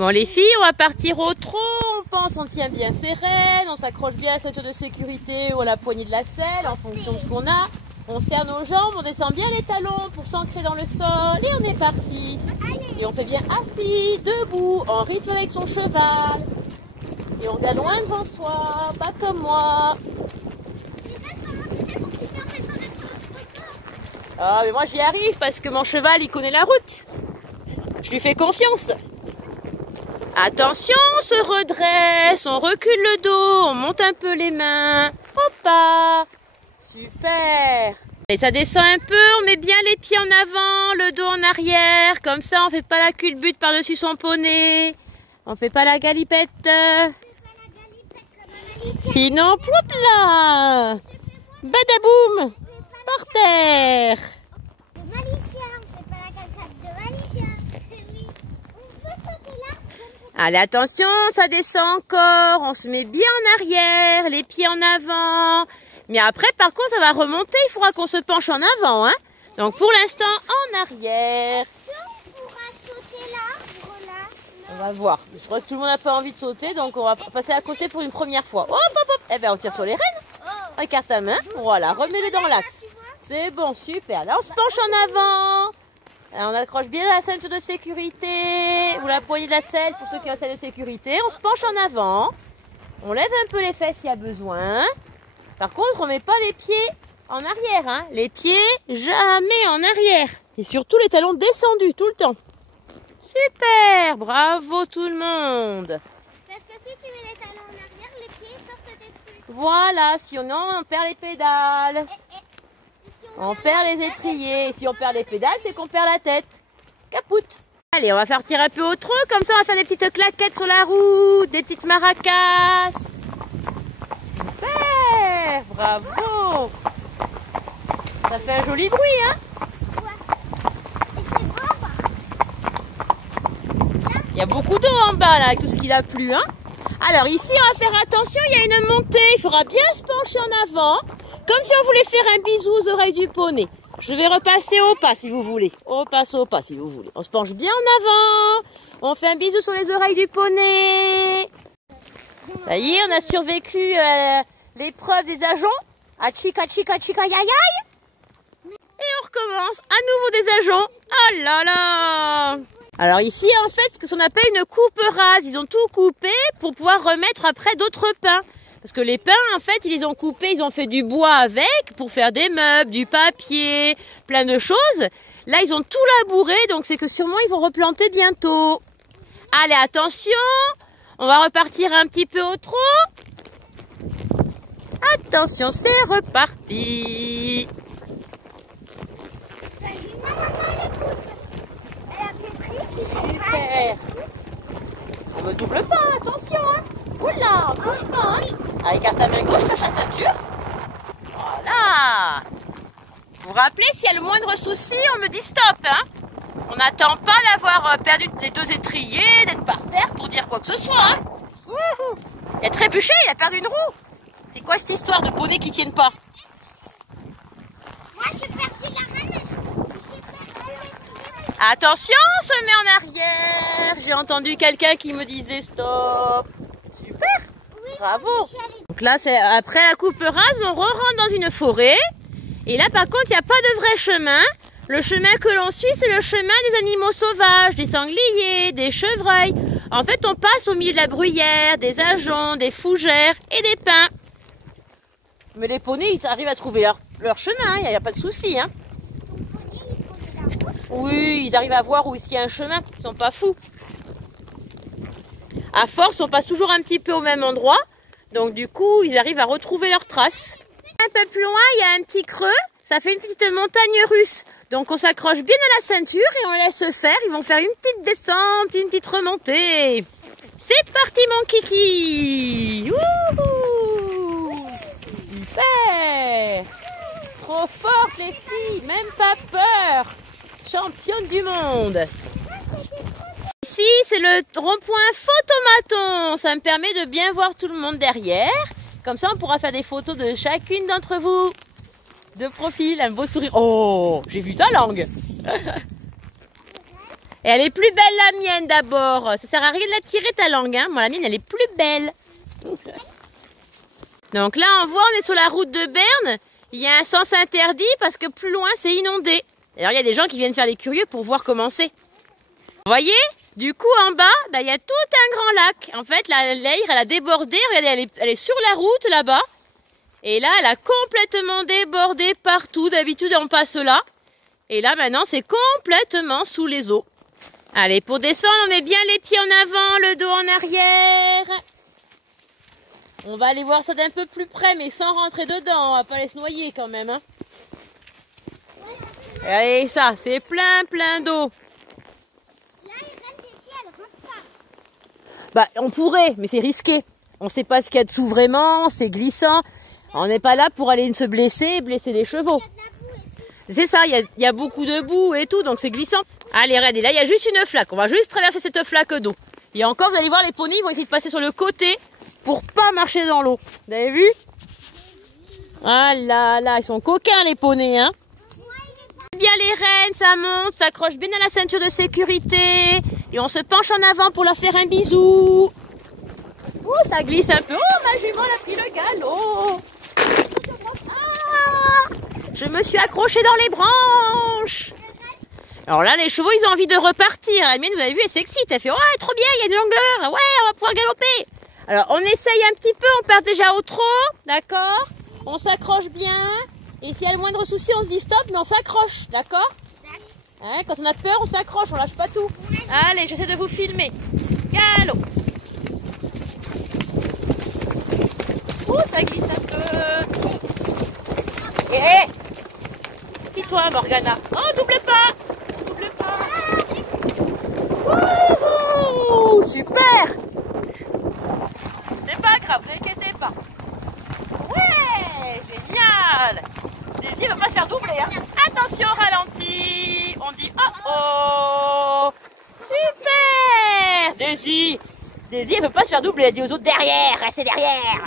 Bon les filles, on va partir au trot, on pense, on tient bien ses rênes, on s'accroche bien à la ceinture de sécurité ou à la poignée de la selle en fonction de ce qu'on a. On serre nos jambes, on descend bien les talons pour s'ancrer dans le sol et on est parti. Et on fait bien assis, debout, en rythme avec son cheval. Et on regarde loin devant soi, pas comme moi. Ah mais moi j'y arrive parce que mon cheval il connaît la route. Je lui fais confiance. Attention, on se redresse, on recule le dos, on monte un peu les mains. Hoppa! Super! Et ça descend un peu, on met bien les pieds en avant, le dos en arrière. Comme ça, on fait pas la culbute par-dessus son poney. On fait pas la galipette. Sinon, ploup là! Badaboum! Par terre! Allez, attention, ça descend encore. On se met bien en arrière, les pieds en avant. Mais après, par contre, ça va remonter. Il faudra qu'on se penche en avant, hein. Donc, pour l'instant, en arrière. On pourra sauter là. On va voir. Je crois que tout le monde n'a pas envie de sauter, donc on va passer à côté pour une première fois. Hop, hop, hop. Eh bien, on tire sur les rênes. Regarde ta main. Voilà, remets-le dans l'axe. C'est bon, super. Là, on se penche en avant. Alors, on accroche bien la ceinture de sécurité ou la poignée de la selle pour ceux qui ont la selle de sécurité. On se penche en avant. On lève un peu les fesses s'il y a besoin. Par contre, on ne met pas les pieds en arrière. Hein. Les pieds, jamais en arrière. Et surtout les talons descendus tout le temps. Super, bravo tout le monde. Parce que si tu mets les talons en arrière, les pieds sortent des trucs. Voilà, sinon on perd les pédales. On perd les étriers. Et si on perd les pédales, c'est qu'on perd la tête. Capoute. Allez, on va partir un peu au trot. Comme ça, on va faire des petites claquettes sur la route, des petites maracas. Super, bravo. Ça fait un joli bruit, hein? Ouais. Et c'est beau, Il y a beaucoup d'eau en bas, là, avec tout ce qu'il a plu, hein? Alors, ici, on va faire attention, il y a une montée. Il faudra bien se pencher en avant. Comme si on voulait faire un bisou aux oreilles du poney. Je vais repasser au pas si vous voulez. Au pas si vous voulez. On se penche bien en avant. On fait un bisou sur les oreilles du poney. Ça y est, on a survécu l'épreuve des agents. Achika, chika, chika, yai, yai. Et on recommence. À nouveau des agents. Ah là là. Alors ici, en fait, ce qu'on appelle une coupe rase. Ils ont tout coupé pour pouvoir remettre après d'autres pins. Parce que les pins, en fait, ils les ont coupés, ils ont fait du bois avec pour faire des meubles, du papier, plein de choses. Là, ils ont tout labouré, donc c'est que sûrement ils vont replanter bientôt. Allez, attention, on va repartir un petit peu au trot. Attention, c'est reparti. Super. On me double pas, attention, hein. Oula, on bouge pas, hein. Avec ta main gauche, cache la ceinture. Voilà. Vous vous rappelez, s'il y a le moindre souci, on me dit stop, hein. On n'attend pas d'avoir perdu les deux étriers, d'être par terre pour dire quoi que ce soit, hein. Il a trébuché, il a perdu une roue. C'est quoi cette histoire de poney qui tiennent pas? Moi, j'ai perdu la manette. Attention, on se met en arrière. J'ai entendu quelqu'un qui me disait stop. Super. Oui, bravo. Donc là, c'est après la coupe rase, on re-rentre dans une forêt. Et là, par contre, il n'y a pas de vrai chemin. Le chemin que l'on suit, c'est le chemin des animaux sauvages, des sangliers, des chevreuils. En fait, on passe au milieu de la bruyère, des ajoncs, des fougères et des pins. Mais les poneys, ils arrivent à trouver leur chemin, il n'y a pas de souci, hein. Oui, ils arrivent à voir où est-ce qu'il y a un chemin, ils sont pas fous. À force, on passe toujours un petit peu au même endroit, donc du coup, ils arrivent à retrouver leurs traces. Un peu plus loin, il y a un petit creux, ça fait une petite montagne russe. Donc on s'accroche bien à la ceinture et on laisse faire, ils vont faire une petite descente, une petite remontée. C'est parti mon kiki. Wouhou. Super. Trop forte les filles, même pas peur. Championne du monde. Ici, c'est le rond-point photomaton. Ça me permet de bien voir tout le monde derrière. Comme ça, on pourra faire des photos de chacune d'entre vous. De profil, un beau sourire. Oh, j'ai vu ta langue. Et elle est plus belle la mienne d'abord. Ça sert à rien de la tirer ta langue, hein. Moi la mienne elle est plus belle. Donc là on voit, on est sur la route de Berne. Il y a un sens interdit parce que plus loin c'est inondé. D'ailleurs il y a des gens qui viennent faire les curieux pour voir comment c'est. Vous voyez? Du coup en bas, il y a tout un grand lac. En fait la Leyre elle a débordé. Regardez, elle est sur la route là-bas. Et là elle a complètement débordé partout. D'habitude on passe là. Et là maintenant c'est complètement sous les eaux. Allez, pour descendre, on met bien les pieds en avant, le dos en arrière. On va aller voir ça d'un peu plus près, mais sans rentrer dedans. On va pas aller se noyer quand même. Hein. Allez, ça, c'est plein d'eau. Là, ici, elle rentre pas. On pourrait, mais c'est risqué. On sait pas ce qu'il y a dessous vraiment, c'est glissant. On n'est pas là pour aller se blesser et blesser les chevaux. C'est ça, il y a beaucoup de boue et tout, donc c'est glissant. Allez, regardez, là, il y a juste une flaque. On va juste traverser cette flaque d'eau. Et encore, vous allez voir, les poneys, ils vont essayer de passer sur le côté pour pas marcher dans l'eau. Vous avez vu? Ah là, ils sont coquins, les poneys, hein. Bien les rênes, ça monte, s'accroche bien à la ceinture de sécurité. Et on se penche en avant pour leur faire un bisou. Oh, ça glisse un peu. Oh, ma jument, elle a pris le galop. Ah, je me suis accrochée dans les branches. Alors là, les chevaux, ils ont envie de repartir. La mienne, vous avez vu, elle s'excite. Elle fait, ouais, trop bien, il y a une longueur. Ouais, on va pouvoir galoper. Alors, on essaye un petit peu. On part déjà au trot. D'accord? On s'accroche bien. Et s'il y a le moindre souci, on se dit stop, mais on s'accroche. D'accord? Hein, quand on a peur, on s'accroche. On lâche pas tout. Allez, j'essaie de vous filmer. Galop. Oh, ça glisse un peu. Et quitte-toi, Morgana. Oh, double pas. Wouhou, super! C'est pas grave, vous inquiétez pas. Ouais, génial! Daisy ne va pas se faire doubler. Hein. Attention, ralenti. On dit oh. Super! Daisy, elle ne veut pas se faire doubler. Elle dit aux autres derrière, restez derrière.